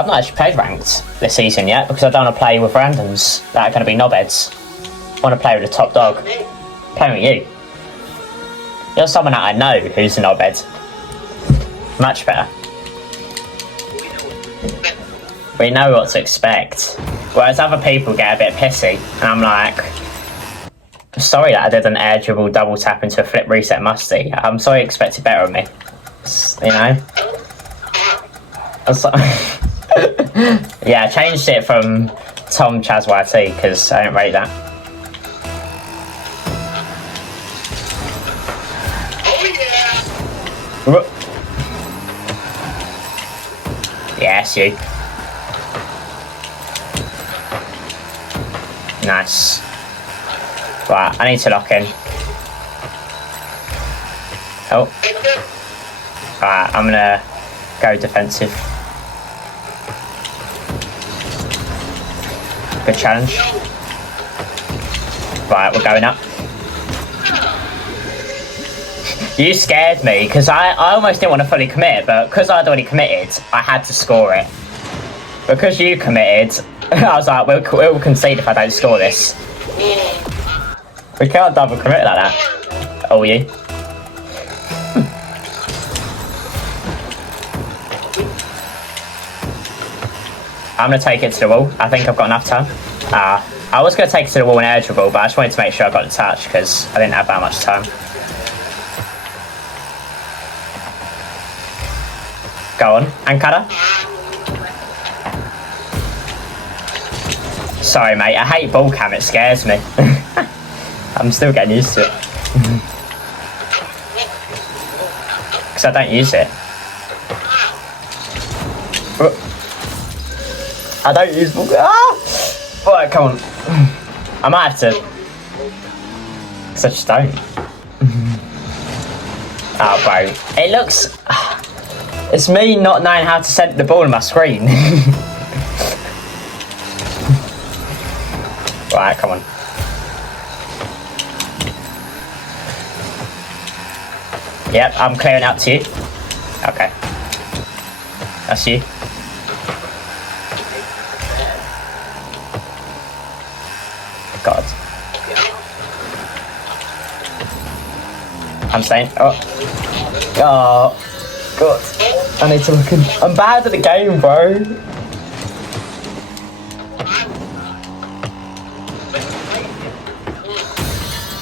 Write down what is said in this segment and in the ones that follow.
I've not actually played ranked this season yet because I don't want to play with randoms that are going to be knobheads. I want to play with the top dog. Playing with you. You're someone that I know who's a knobhead. Much better. We know what to expect. Whereas other people get a bit pissy, and I'm like, sorry that I did an air dribble double tap into a flip reset musty. I'm sorry you expected better of me. You know? Yeah, I changed it from Tom Chaz YT because I don't rate that. Oh yeah! Yes, you. Nice. Right, I need to lock in. Oh. Right, I'm gonna go defensive. Good challenge. Right, we're going up. You scared me because I almost didn't want to fully commit, but because I'd already committed, I had to score it. Because you committed, I was like, we'll concede if I don't score this. We can't double commit like that. Oh, you. I'm going to take it to the wall. I think I've got enough time. I was going to take it to the wall and air dribble, but I just wanted to make sure I got the touch because I didn't have that much time. Go on, and cutter. Sorry, mate. I hate ball cam. It scares me. I'm still getting used to it. Because I don't use it. I don't use ball cam. Ah! Right, come on. I might have to. Because I just don't. Oh, bro. It looks... It's me not knowing how to set the ball on my screen. Right, come on. Yep, I'm clearing up to you. Okay. That's you. God. I'm staying. Oh. Oh. God. I need to look in. I'm bad at the game, bro.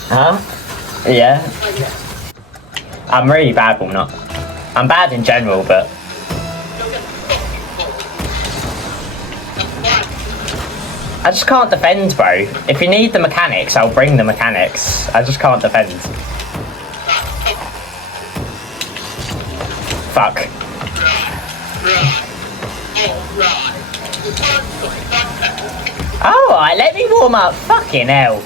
Huh? Yeah. I'm really bad, but not. I'm bad in general, but... I just can't defend, bro. If you need the mechanics, I'll bring the mechanics. I just can't defend. Fuck. Alright, let me warm up. Fucking hell.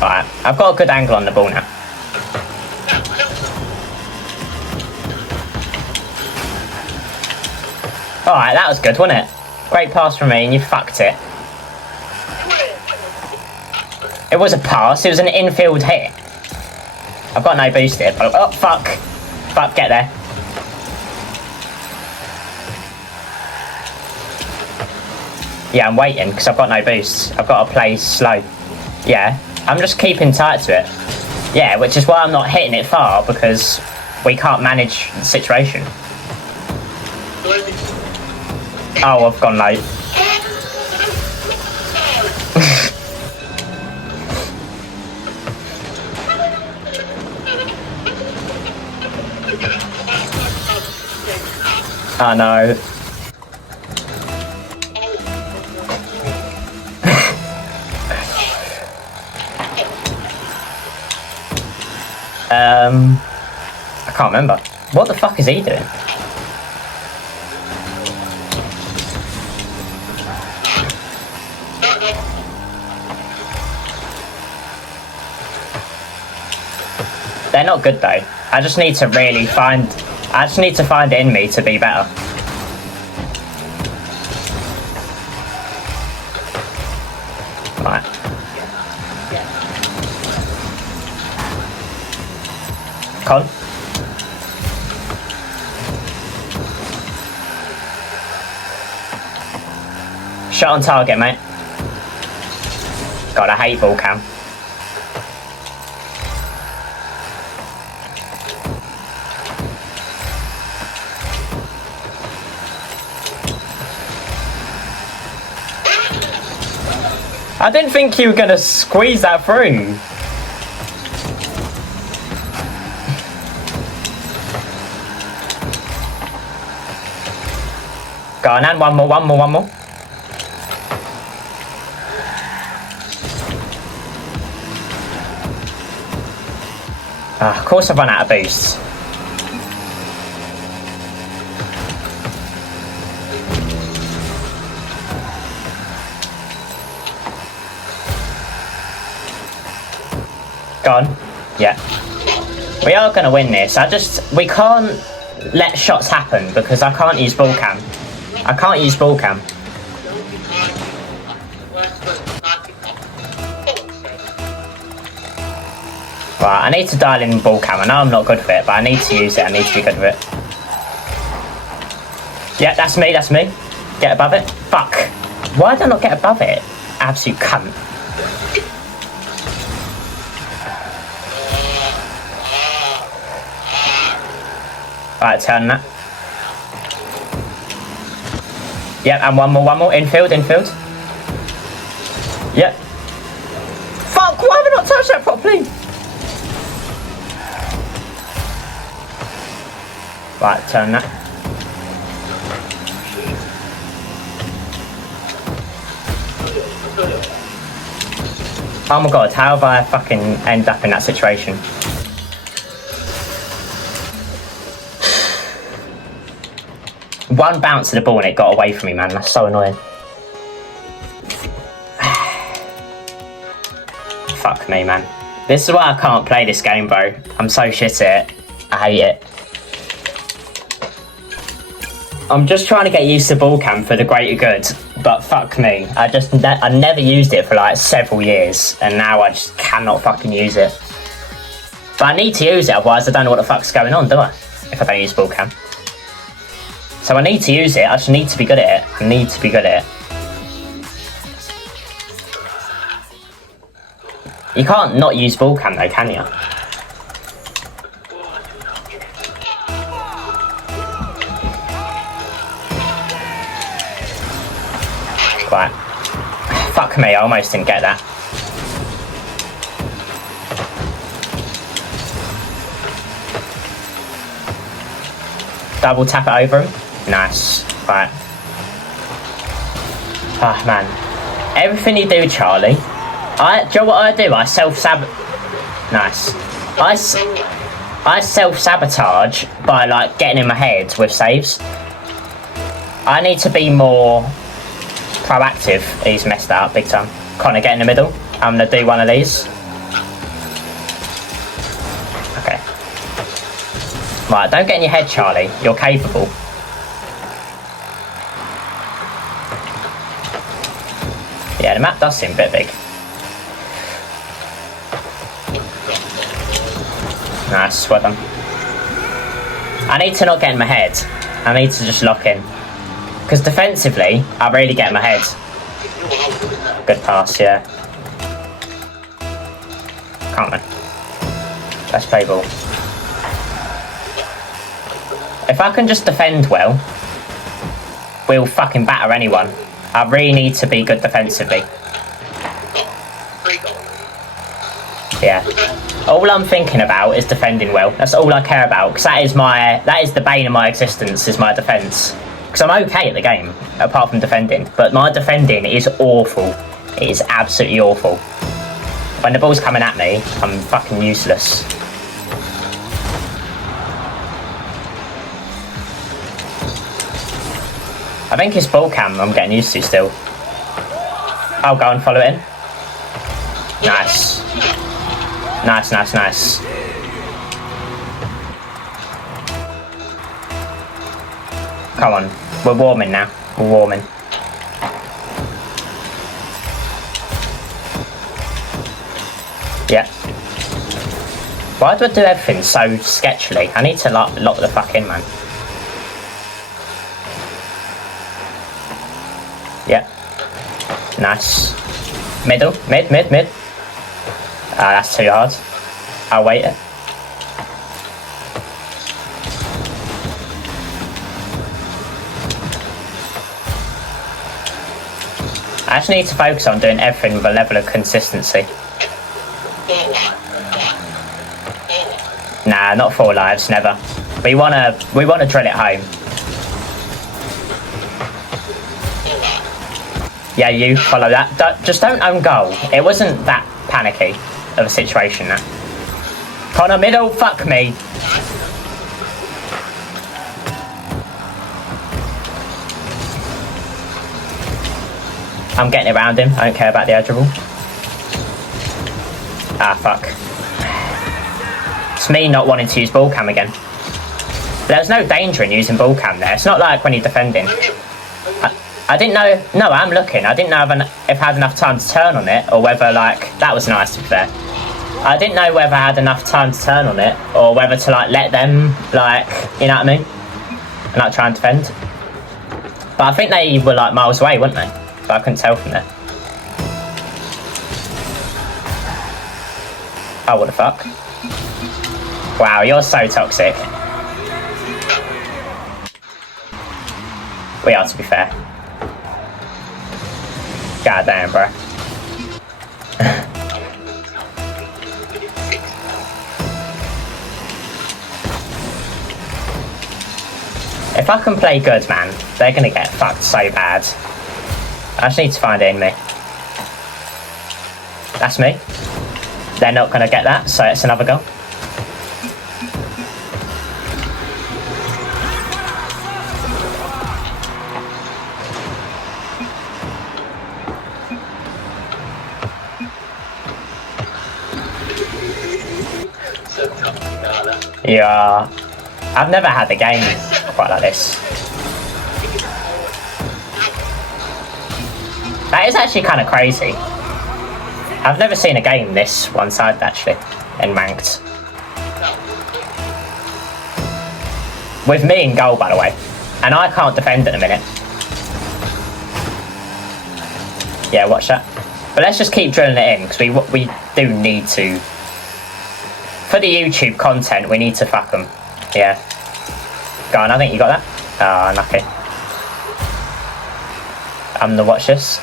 Alright, I've got a good angle on the ball now. Alright, that was good, wasn't it? Great pass from me and you fucked it. It was a pass, it was an infield hit. I've got no boost here, but... Oh, fuck. Fuck, get there. Yeah, I'm waiting, because I've got no boost. I've got to play slow. Yeah, I'm just keeping tight to it. Yeah, which is why I'm not hitting it far, because we can't manage the situation. Oh, I've gone late. Oh no. I can't remember. What the fuck is he doing? They're not good though. I just need to really find... I just need to find it in me to be better. Right. Con. Shot on target, mate. God, I hate ball cam. I didn't think you were gonna squeeze that through. Go on, and one more. Of course I've run out of boosts. Go on. Yeah. We are going to win this. We can't let shots happen because I can't use ball cam. I can't use ball cam. Right, I need to dial in ball cam. I know I'm not good for it, but I need to use it. I need to be good with it. Yeah, that's me. Get above it. Fuck. Why did I not get above it? Absolute cunt. Right, turn that. Yep, and one more. Infield. Yep. Fuck, why have I not touched that properly? Right, turn that. Oh my god, how have I fucking ended up in that situation? One bounce of the ball and it got away from me, man. That's so annoying. Fuck me, man. This is why I can't play this game, bro. I'm so shit at it. I hate it. I'm just trying to get used to ball cam for the greater good, but fuck me. I never used it for like several years, and now I just cannot fucking use it. But I need to use it, otherwise I don't know what the fuck's going on, do I? If I don't use ball cam. So I need to use it, I just need to be good at it. I need to be good at it. You can't not use ball cam though, can you? Right. Fuck me, I almost didn't get that. Double tap it over him. Nice. Right. Oh man. Everything you do, Charlie. Do you know what I do? I self-sabotage. Nice. I self-sabotage by like getting in my head with saves. I need to be more proactive. He's messed that up big time. Connor, get in the middle. I'm gonna do one of these. Okay. Right, don't get in your head, Charlie. You're capable. Yeah, the map does seem a bit big. Nice, well done. I need to not get in my head. I need to just lock in. Because defensively, I really get in my head. Good pass, yeah. Can't I? Let's play ball. If I can just defend well, we'll fucking batter anyone. I really need to be good defensively. Yeah. All I'm thinking about is defending well. That's all I care about, because that is the bane of my existence, is my defence. Because I'm okay at the game, apart from defending. But my defending is awful. It is absolutely awful. When the ball's coming at me, I'm fucking useless. I think it's ball cam I'm getting used to still. I'll go and follow it in. Nice. Nice. Come on. We're warming now. We're warming. Yeah. Why do I do everything so sketchily? I need to lock the fuck in, man. Yeah. Nice. Middle. Mid. Ah, that's too hard. I'll wait it. I just need to focus on doing everything with a level of consistency. Nah, not 4 lives, never. We wanna drill it home. Yeah, you follow that. Just don't own goal. It wasn't that panicky of a situation. That. Connor middle, fuck me. I'm getting around him. I don't care about the edge ball. Ah, fuck. It's me not wanting to use ball cam again. There's no danger in using ball cam there. It's not like when you're defending. I didn't know. No, I'm looking. I didn't know if I had enough time to turn on it, or whether like that was nice to be fair. I didn't know whether I had enough time to turn on it, or whether to like let them like, you know what I mean, and like try and defend. But I think they were like miles away, weren't they? But I couldn't tell from there. Oh, what the fuck? Wow, you're so toxic. We are, to be fair. God damn, bro. If I can play good, man, they're gonna get fucked so bad. I just need to find an enemy. That's me. They're not gonna get that, so it's another goal. Yeah, I've never had a game quite like this. That is actually kind of crazy. I've never seen a game this one-sided actually, in ranked. With me in goal, by the way. And I can't defend at the minute. Yeah, watch that. But let's just keep drilling it in, because we do need to. For the YouTube content, we need to fuck them. Yeah. Go on, I think you got that. Ah, unlucky. I'm gonna watch this.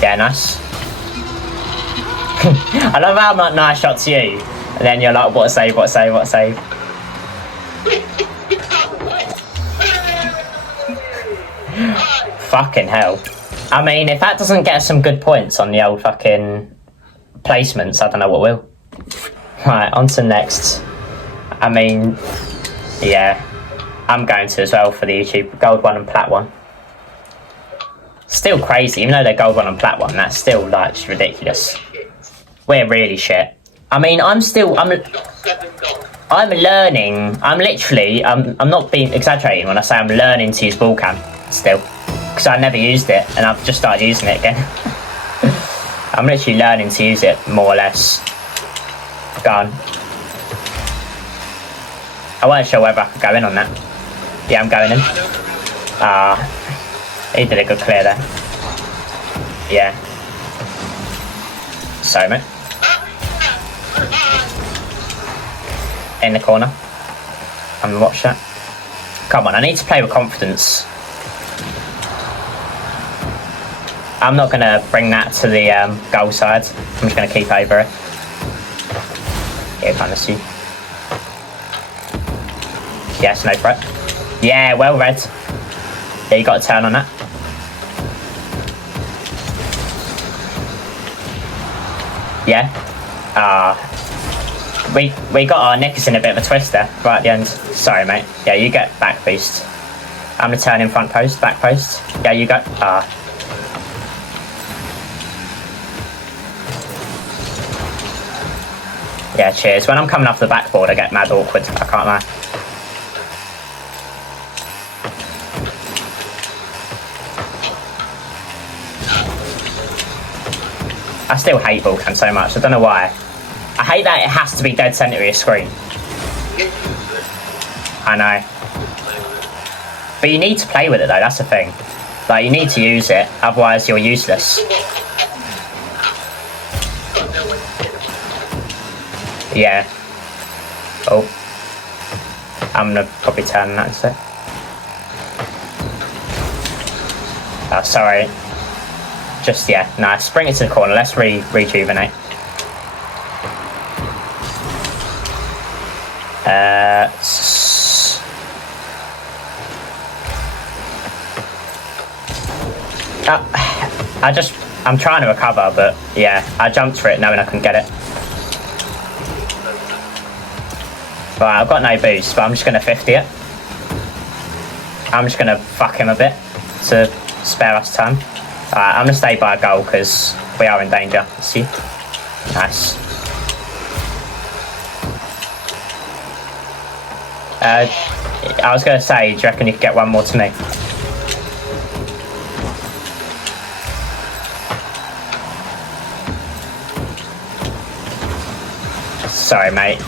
Yeah, nice. I love how I'm like, nice shot to you. And then you're like, what a save, what a save, what a save. Fucking hell. I mean, if that doesn't get us some good points on the old fucking placements, I don't know what will. Right, on to next. I mean, yeah. I'm going to as well for the YouTube. Gold 1 and Plat 1. Still crazy, even though they're Gold 1 and Plat 1, that's still like just ridiculous. We're really shit. I mean, I'm learning. I'm not being exaggerating when I say I'm learning to use ball cam still. Because I never used it, and I've just started using it again. I'm literally learning to use it, more or less. Go on. I wasn't sure whether I could go in on that. Yeah, I'm going in. He did a good clear there. Yeah. So, mate. In the corner. I'm gonna watch that. Come on, I need to play with confidence. I'm not going to bring that to the goal side. I'm just going to keep over it. Yeah, kind of see. Yes, no threat. Yeah, well read. Yeah, you got to turn on that. Yeah. We got our knickers in a bit of a twist there, right at the end. Sorry, mate. Yeah, you get back boost. I'm going to turn in front post, back post. Yeah, you go. Yeah, cheers. When I'm coming off the backboard, I get mad awkward. I can't lie. I still hate ball cam so much. I don't know why. I hate that it has to be dead centre of your screen. I know. But you need to play with it though, that's the thing. Like, you need to use it, otherwise you're useless. Yeah. Oh. I'm gonna probably turn that instead. Oh, sorry. Just, yeah, nice. Bring it to the corner. Let's rejuvenate. I'm trying to recover, but yeah, I jumped for it knowing I couldn't get it. Right, I've got no boost, but I'm just going to 50 it. I'm just going to fuck him a bit to spare us time. Alright, I'm going to stay by a goal because we are in danger. See? Nice. I was going to say, do you reckon you could get one more to me? Sorry, mate.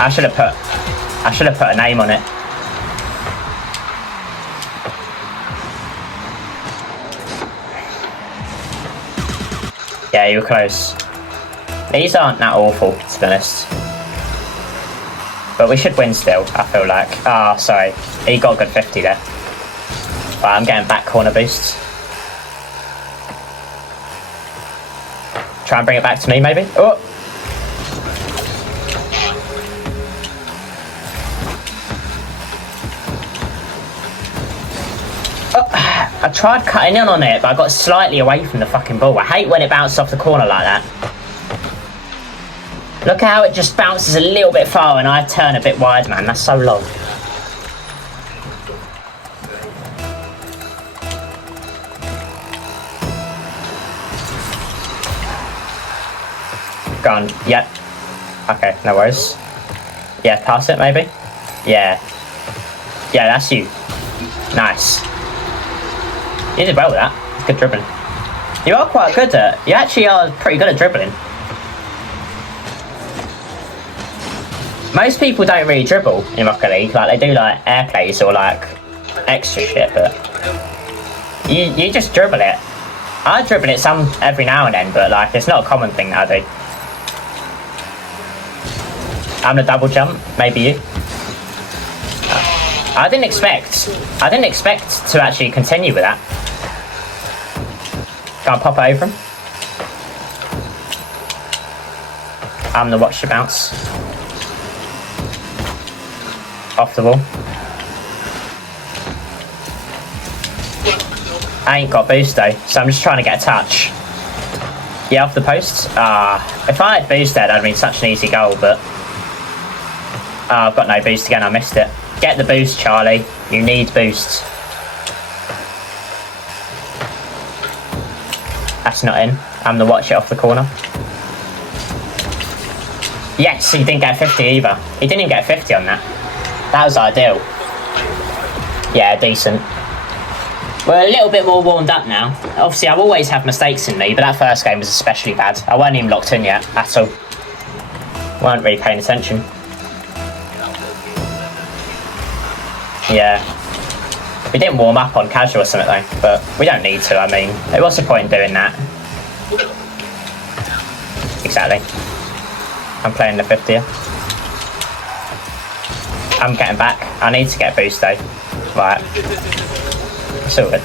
I should have put a name on it. Yeah, you were close. These aren't that awful, to be honest. But we should win still, I feel like. Ah, sorry. He got a good 50 there. Right, I'm getting back corner boosts. Try and bring it back to me, maybe? Oh! I tried cutting in on it, but I got slightly away from the fucking ball. I hate when it bounces off the corner like that. Look how it just bounces a little bit far and I turn a bit wide, man. That's so long. Gone. Yep. Okay, no worries. Yeah, pass it maybe. Yeah. Yeah, that's you. Nice. You did well with that. Good dribbling. You are quite good at... You actually are pretty good at dribbling. Most people don't really dribble in Rocket League. Like, they do, like, air plays or, like, extra shit, but... You just dribble it. I dribble it every now and then, but, like, it's not a common thing that I do. I'm gonna double jump. Maybe you. I didn't expect to actually continue with that. Go and pop it over him. I'm gonna watch the bounce. Off the ball. I ain't got boost though, so I'm just trying to get a touch. Yeah, off the post. If I had boost there, that'd been such an easy goal, but... I've got no boost again, I missed it. Get the boost, Charlie. You need boost. That's not in. I'm gonna watch it off the corner. Yes, he didn't get 50 either. He didn't even get 50 on that. That was ideal. Yeah, decent. We're a little bit more warmed up now. Obviously, I always have mistakes in me, but that first game was especially bad. I wasn't even locked in yet, at all. Weren't really paying attention. Yeah. We didn't warm up on casual or something though, but we don't need to, I mean. What's the point in doing that? Exactly. I'm playing the 50. I'm getting back. I need to get a boost though. Right. It's all good.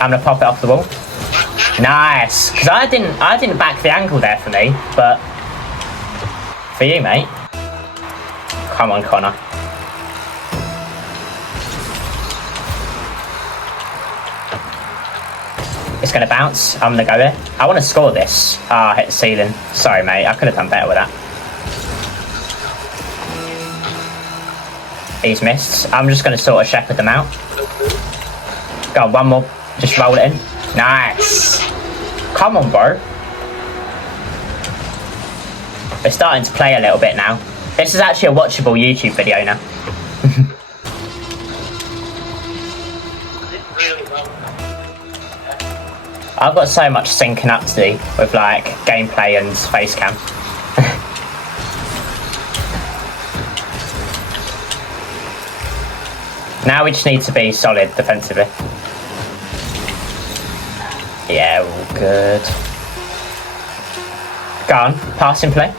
I'm gonna pop it off the wall. Nice! Because I didn't back the angle there for me, but for you, mate. Come on, Connor. It's gonna bounce. I'm gonna go there. I want to score this. I hit the ceiling. Sorry, mate. I could have done better with that. He's missed. I'm just gonna sort of shepherd them out. Go on, one more. Just roll it in. Nice. Come on, bro. We're starting to play a little bit now. This is actually a watchable YouTube video now. I've got so much syncing up to do with like gameplay and face cam. Now we just need to be solid defensively. Yeah, all good. Go on, passing play.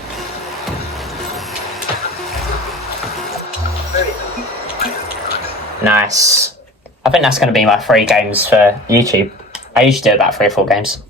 Nice. I think that's going to be my 3 games for YouTube. I usually do about 3 or 4 games.